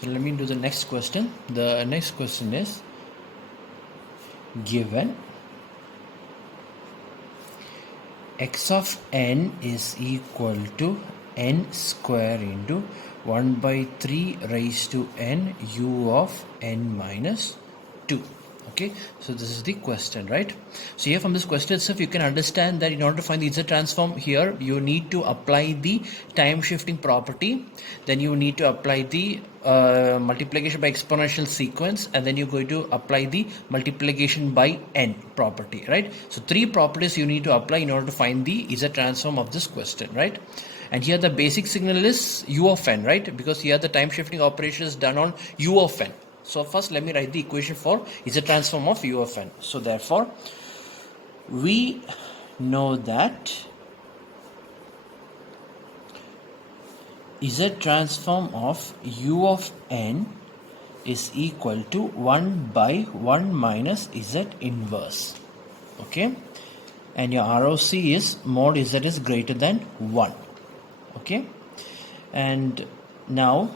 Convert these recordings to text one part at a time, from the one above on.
So let me do the next question. The next question is given x of n is equal to n square into 1 by 3 raised to n u of n minus 2. Okay, so this is the question, right? So here from this question itself you can understand that in order to find the z transform, here you need to apply the time shifting property, then you need to apply the multiplication by exponential sequence, and then you're going to apply the multiplication by n property, right? So three properties you need to apply in order to find the z transform of this question, right? And here the basic signal is u of n, right? Because here the time shifting operation is done on u of n. So first let me write the equation for z transform of u of n. So therefore we know that z transform of u of n is equal to 1 by 1 minus z inverse. Okay, and your ROC is mod z is greater than 1. Okay, and now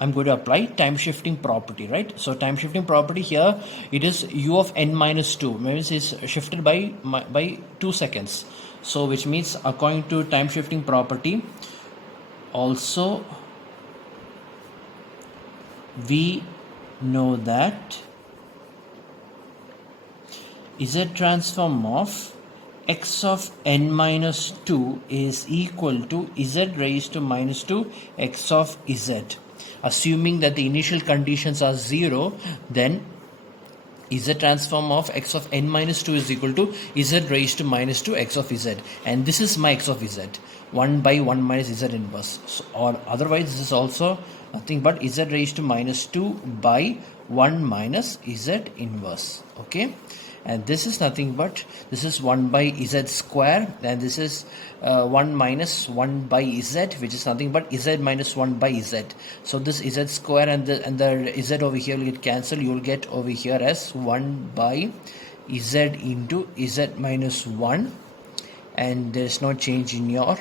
I'm going to apply time shifting property, right? So time shifting property here, it is u of n minus 2, means it's shifted by 2 seconds. So which means according to time shifting property, also we know that z transform of x of n minus 2 is equal to z raised to minus 2 x of z. Assuming that the initial conditions are 0, then z transform of x of n minus 2 is equal to z raised to minus 2 x of z, and this is my x of z, 1 by 1 minus z inverse. So, or otherwise this is also nothing but z raised to minus 2 by 1 minus z inverse. Okay, and this is nothing but this is 1 by z square, and this is 1 minus 1 by z, which is nothing but z minus 1 by z. So this z square and the z over here will get cancelled. You will get over here as 1 by z into z minus 1, and there is no change in your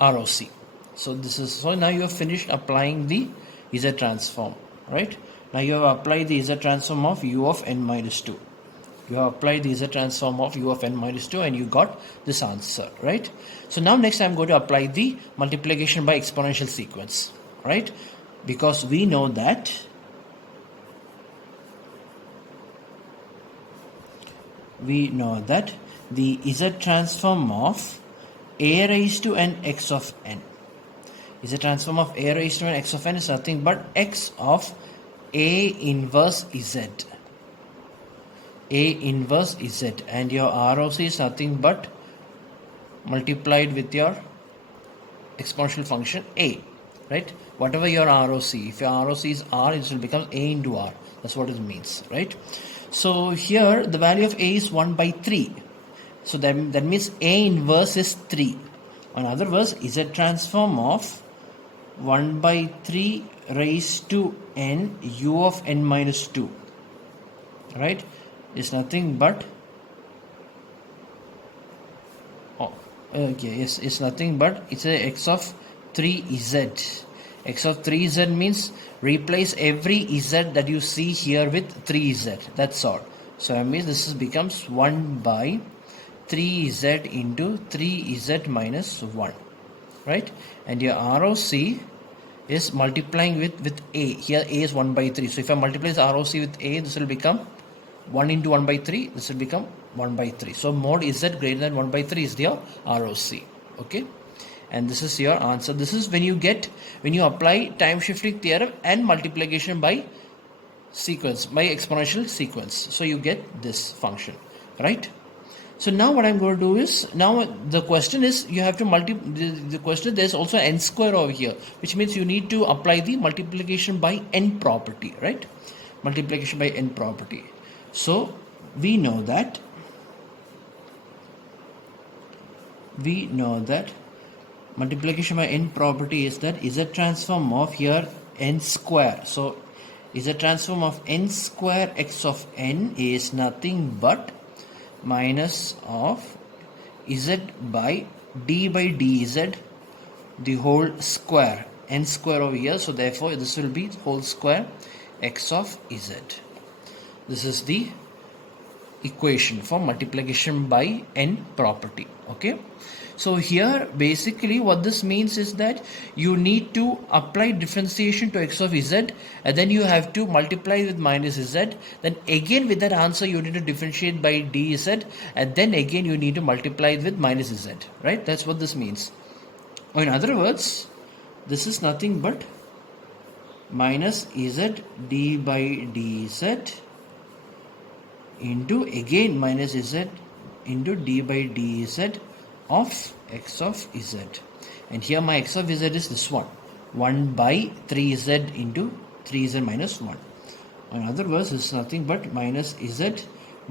ROC. So this is, so now you have finished applying the z transform, right? Now you have applied the z transform of u of n minus 2. You have applied the z transform of u of n minus 2 and you got this answer, right? So now next I'm going to apply the multiplication by exponential sequence, right? Because we know that the z transform of a raised to n x of n, z transform of a raised to n x of n is nothing but x of a inverse z, a inverse z, and your ROC is nothing but multiplied with your exponential function a, right? Whatever your ROC, if your ROC is r, it will become a into r. That's what it means, right? So here the value of a is 1 by 3. So that means a inverse is 3. In other words, z transform of 1 by 3 raised to n u of n minus 2, right, is nothing but it's nothing but it's a x of 3z. X of 3z means replace every z that you see here with 3z, that's all. So I mean this becomes 1 by 3z into 3z minus 1, right? And your ROC is multiplying with a. Here a is 1 by 3. So if I multiply this ROC with a, this will become 1 into 1 by 3. This will become 1 by 3. So mod z greater than 1 by 3 is your ROC. Okay, and this is your answer. This is when you apply time shifting theorem and multiplication by sequence, by exponential sequence. So you get this function, right? So now what I'm going to do is, now the question is you have to the question, there's also n square over here, which means you need to apply the multiplication by n property, right? Multiplication by n property. So we know that multiplication by n property is that z transform of here n square. So z transform of n square x of n is nothing but minus of z by dz the whole square n square over here, so therefore this will be whole square x of z. This is the equation for multiplication by n property. Okay, so here basically what this means is that you need to apply differentiation to x of z, and then you have to multiply with minus z, then again with that answer you need to differentiate by dz, and then again you need to multiply it with minus z, right? That's what this means. Or in other words, this is nothing but minus z d by dz into again minus z into d by dz of x of z. And here my x of z is this one, 1 by 3z into 3z minus 1. In other words, this is nothing but minus z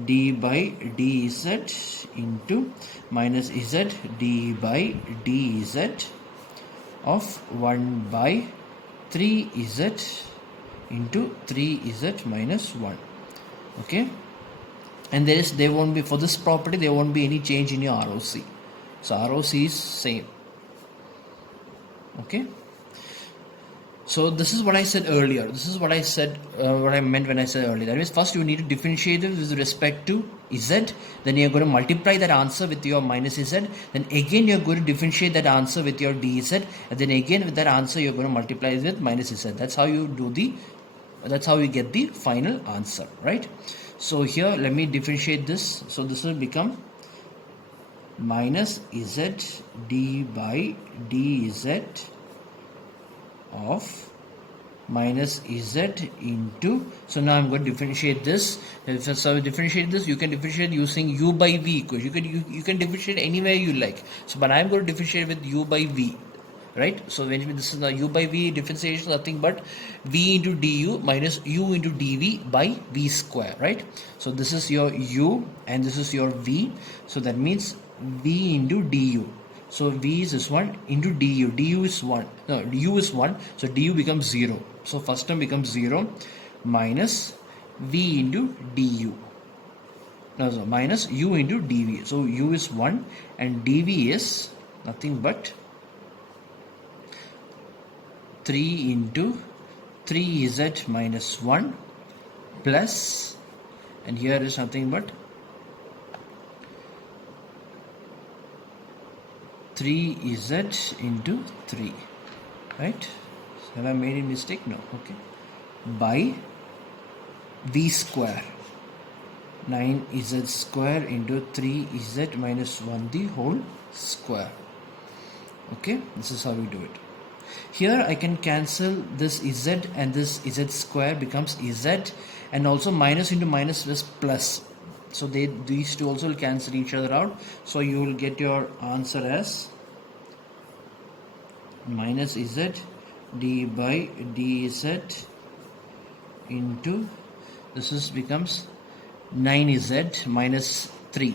d by dz into minus z d by dz of 1 by 3z into 3z minus 1. Okay, and there won't be, for this property there won't be any change in your ROC, so ROC is same. Okay, so this is what I said earlier. This is what I said, what I meant when I said earlier. That means first you need to differentiate it with respect to z, then you're going to multiply that answer with your minus z, then again you're going to differentiate that answer with your dz, and then again with that answer you're going to multiply it with minus z. That's how you do that's how you get the final answer, right? So here let me differentiate this. So this will become minus z d by dz of minus z into, so now I'm going to differentiate this. So differentiate this, you can differentiate using u by v equation. You can differentiate anywhere you like. So but I'm going to differentiate with u by v, right? So when this is the u by v differentiation, nothing but v into du minus u into dv by v square, right? So this is your u and this is your v, so that means v into du. So v is this one into du. Du is 1. No, u is 1. So du becomes 0. So first term becomes 0 minus v into du. No, so minus u into dv. So u is 1 and dv is nothing but 3 into 3z minus 1 plus, and here is nothing but 3z into 3, right? So have I made a mistake? No. Okay, by v square, 9z square into 3z minus 1 the whole square. Okay, this is how we do it. Here I can cancel this z, and this z square becomes z, and also minus into minus is plus. So these two also will cancel each other out. So you will get your answer as minus z d by dz into, this is becomes 9z minus 3.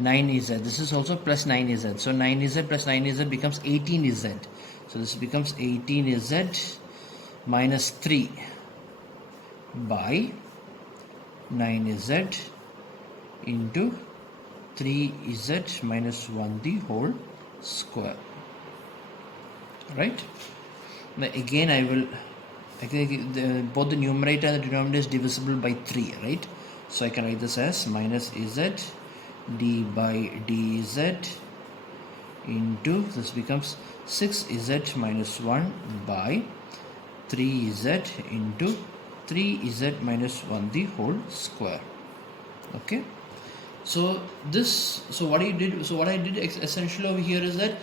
9z. This is also plus 9z. So 9z plus 9z becomes 18z. So this becomes 18z minus 3 by 9z into 3z minus 1 the whole square, right? Now again I think both the numerator and the denominator is divisible by 3, right? So I can write this as minus z d by dz into, this becomes 6z minus 1 by 3z into 3z minus 1 the whole square. Okay, so what I did essentially over here is that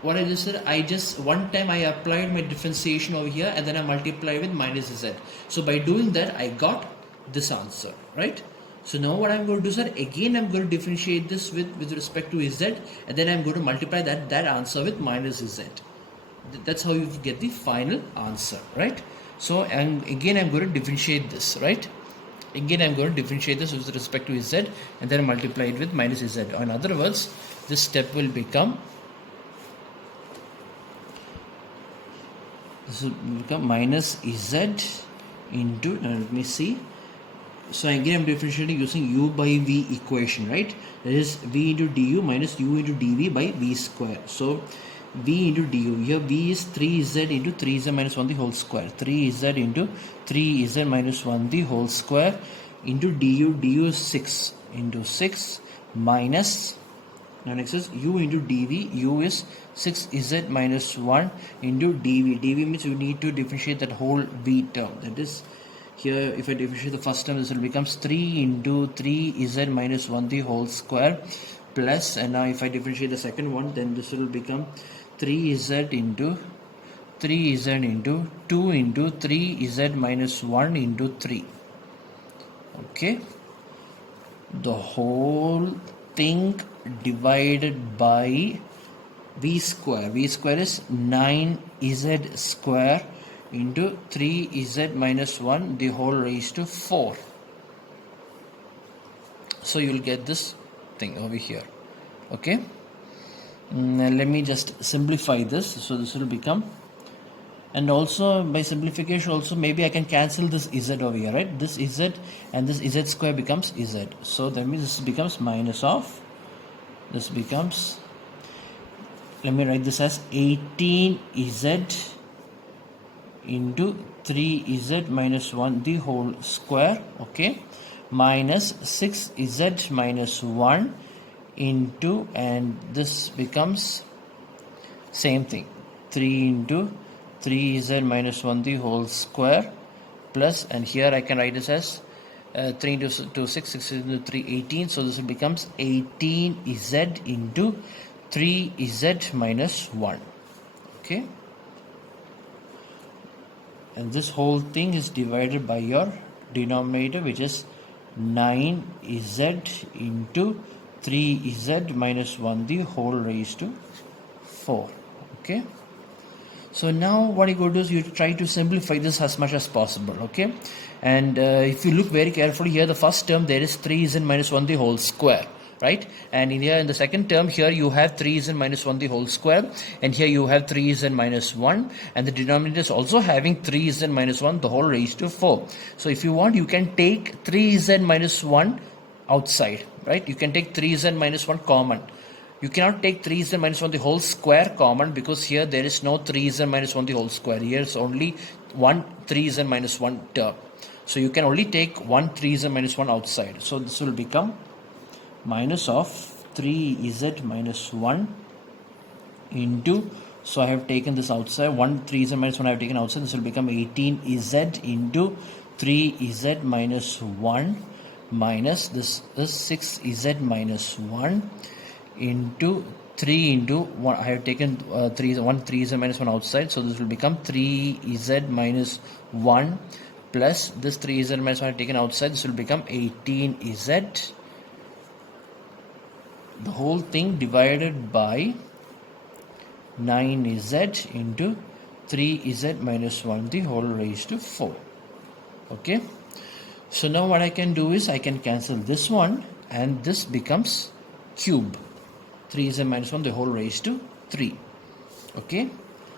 what I just said, one time I applied my differentiation over here and then I multiplied with minus z. So by doing that I got this answer, right? So now what I'm going to do is that again I'm going to differentiate this with respect to z, and then I'm going to multiply that answer with minus z. That's how you get the final answer, right? So and again I'm going to differentiate this, right? Again I'm going to differentiate this with respect to z and then multiply it with minus z. Or in other words, this step will become, this will become minus z into, now let me see. So again I'm differentiating using u by v equation, right? That is v into du minus u into dv by v square. So v into du. Here v is 3z into 3z minus 1 the whole square. 3z into 3z minus 1 the whole square into du. Du is 6 into 6 minus, now next is u into dv. U is 6z minus 1 into dv. dv means you need to differentiate that whole v term. That is, here if I differentiate the first term, this will becomes 3 into 3z minus 1 the whole square plus, and now if I differentiate the second one, then this will become 3z into 2 into 3z minus 1 into 3. Okay, the whole thing divided by v square. V square is 9z square into 3z minus 1 the whole raised to 4. So you will get this thing over here. Okay, let me just simplify this. So this will become, and also by simplification also maybe I can cancel this z over here, right? This z and this z square becomes z. So that means this becomes minus of, this becomes, let me write this as 18z into 3z minus 1 the whole square, okay, minus 6z minus 1 into, and this becomes same thing, 3 into 3z minus 1 the whole square plus, and here I can write this as 3 into 2 6, 6 into 3 18, so this becomes 18z into 3z minus 1. Okay, and this whole thing is divided by your denominator, which is 9z into 3z minus 1 the whole raised to 4. Okay, so now what you go to do is you try to simplify this as much as possible. Okay, and if you look very carefully here, the first term there is 3z minus 1 the whole square, right? And in here in the second term here you have 3z minus 1 the whole square, and here you have 3z minus 1, and the denominator is also having 3z minus 1 the whole raised to 4. So if you want, you can take 3z minus 1 outside, right? You can take 3z minus 1 common. You cannot take 3z minus 1 the whole square common, because here there is no 3z minus 1 the whole square. Here is only one 3z minus 1 term. So you can only take one 3z minus 1 outside. So this will become minus of 3z minus 1 into, so I have taken this outside, 1 3z minus 1 I have taken outside. This will become 18z into 3z minus 1 minus, this is 6z minus 1 into 3 into 1, I have taken 3z minus 1 outside, so this will become 3z minus 1 plus this 3z minus 1 I have taken outside, this will become 18z, the whole thing divided by 9z into 3z minus 1 the whole raised to 4. Okay, so now what I can do is I can cancel this one, and this becomes cube, 3z minus 1 the whole raised to 3. Okay,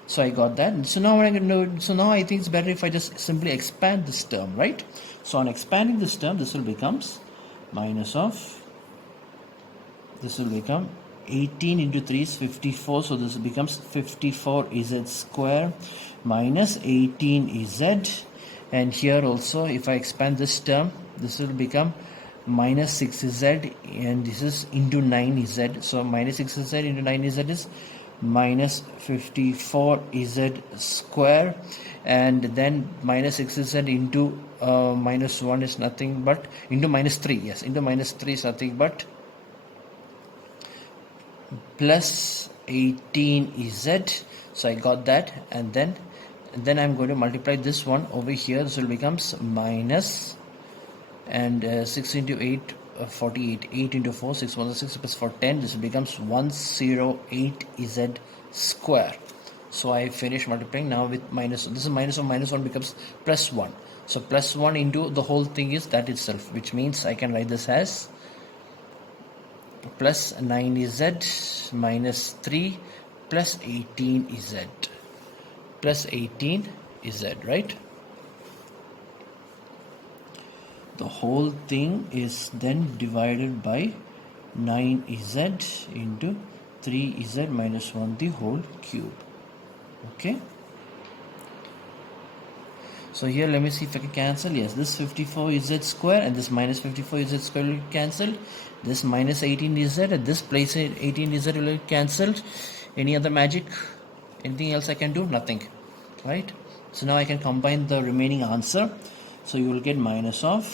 so I got that. So now what I can do, so now I think it's better if I just simply expand this term, right? So on expanding this term, this will becomes minus of, this will become 18 into 3 is 54, so this becomes 54z square minus 18z, and here also if I expand this term, this will become minus 6z, and this is into 9z, so minus 6z into 9z is minus 54z square, and then minus 6z into minus 1 is nothing but into minus 3, yes, into minus 3 is nothing but plus 18z. So I got that, and then I'm going to multiply this one over here. This will becomes minus, and 6 into 8 48, 8 into 4 6 1 6 plus 4 10, this becomes 108z square. So I finish multiplying now with minus, this is minus of minus 1 becomes plus 1, so plus 1 into the whole thing is that itself, which means I can write this as plus 9z minus 3 plus 18z plus 18z, right? The whole thing is then divided by 9z into 3z minus 1 the whole cube. Okay. So here let me see if I can cancel. Yes, this 54z square and this minus 54z square will cancel. This minus 18z at this place 18z will cancelled. Any other magic? Anything else I can do? Nothing. Right? So now I can combine the remaining answer. So you will get minus of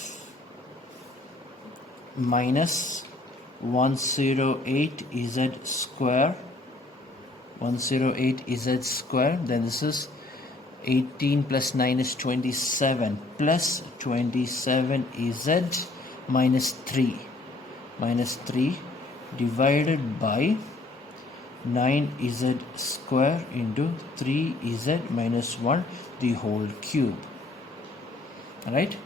minus 108z square, 108z square. Then this is 18 plus 9 is 27 plus 27z minus 3 divided by 9z square into 3z minus 1 the whole cube. Alright,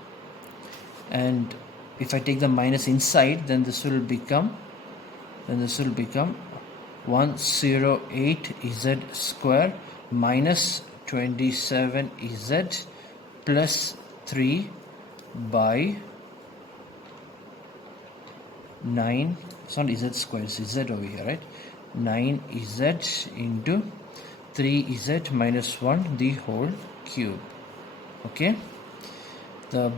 and if I take the minus inside, then this will become 108z square minus 27z plus 3 by 9. It's not z square, it's z over here, right? 9z into 3z minus 1 the whole cube. Okay,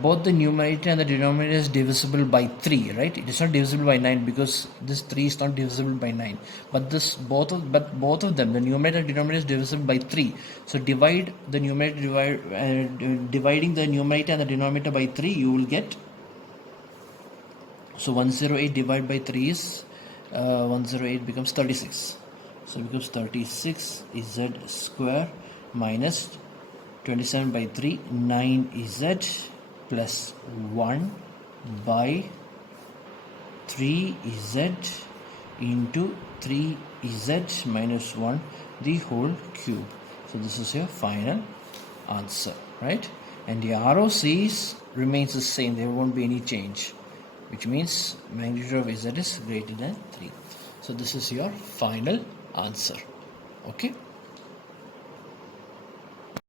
both the numerator and the denominator is divisible by 3, right? It is not divisible by 9 because this 3 is not divisible by 9, but both of them, the numerator and denominator is divisible by 3. So divide the numerator, dividing the numerator and the denominator by 3, you will get, so 108 divided by 3 is 108 becomes 36. So it becomes 36 z square minus 27 by 3 9z plus 1 by 3z into 3z minus 1 the whole cube. So this is your final answer, right? And the ROC remains the same, there won't be any change, which means magnitude of z is greater than 3. So this is your final answer. Okay.